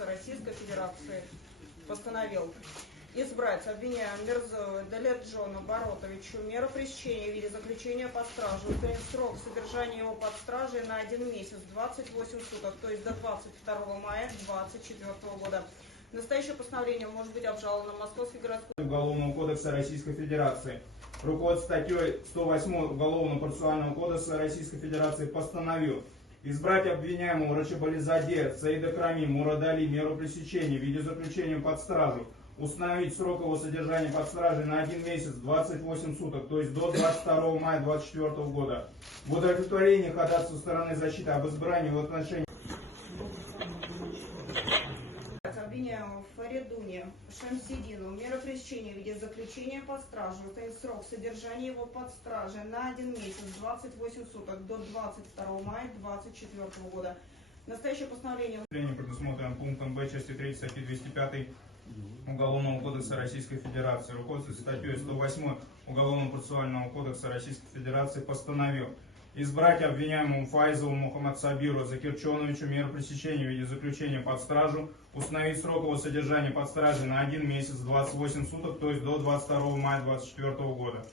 кодекса Российской Федерации постановил избрать обвиняемого Мирзоева Далетджона Баротовичу меру пресечения в виде заключения под стражу, срок содержания его под стражей на 1 месяц, 28 суток, то есть до 22 мая 2024 года. Настоящее постановление может быть обжаловано Московский городской Уголовного кодекса Российской Федерации. Руководство статьей 108 Уголовного процессуального кодекса Российской Федерации постановил избрать обвиняемого Рачабализаде Саида Крами Мурадали меру пресечения в виде заключения под стражу, установить срок его содержания под стражей на 1 месяц, 28 суток, то есть до 22 мая 2024 года. В удовлетворении ходатайства стороны защиты об избрании в отношении обвиняемого Фаридуне Шамсидину мера пресечения в виде заключения под стражу, срок содержания его под стражей на 1 месяц, 28 суток, до 22 мая 2024 года. Настоящее постановление предусмотрено пунктом Б части 3 статьи 205 Уголовного кодекса Российской Федерации. Руководство статьей 108 Уголовного процессуального кодекса Российской Федерации постановил избрать обвиняемому Файзову Мухаммад-Сабиру Закирчоновичу меру пресечения в виде заключения под стражу, установить срок его содержания под стражей на 1 месяц, 28 суток, то есть до 22 мая 2024 года.